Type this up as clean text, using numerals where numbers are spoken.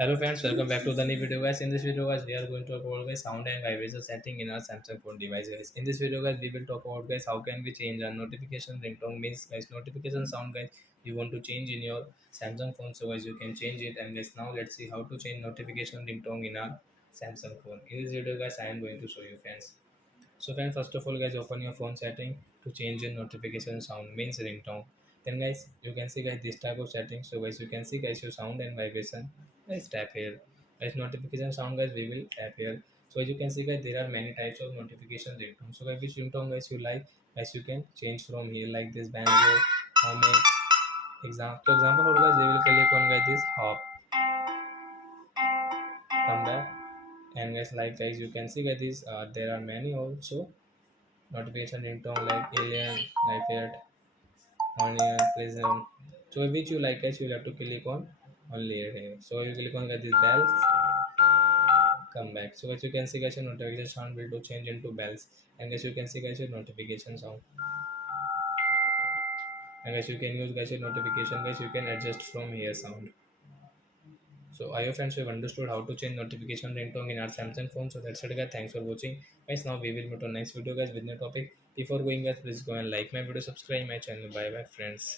Hello friends, welcome back to the new video guys. In this video guys, we are going to talk about guys sound and vibration setting in our Samsung phone device guys. In this video guys, we will talk about guys how can we change our notification ringtone means guys notification sound guys you want to change in your Samsung phone, so guys you can change it. And guys now let's see how to change notification ringtone in our Samsung phone. In this video guys, I am going to show you friends. So friends, first of all guys, open your phone setting to change your notification sound means ringtone. Then guys, you can see guys this type of setting. So guys, you can see guys your sound and vibration. Guys tap here. Guys notification sound guys we will tap here. So as you can see guys there are many types of notification ringtone. So guys which ringtone guys you like, guys you can change from here like this banjo, homage, example for guys we will click on guys this hop, come back, and guys like guys you can see guys this there are many also notification ringtone like alien, life alert, onion, prism. So which you like guys, you'll have to click on only here. So you click on these bells, come back. So as you can see guys, your notification sound will to change into bells. And guys you can see guys your notification sound. And guys you can use guys your notification guys, you can adjust from here sound. So I hope friends you have understood how to change notification ringtone in our Samsung phone. So that's it guys. Thanks for watching. Guys now we will meet on next video guys with new topic. Before going guys, please go and like my video, subscribe my channel. Bye bye friends.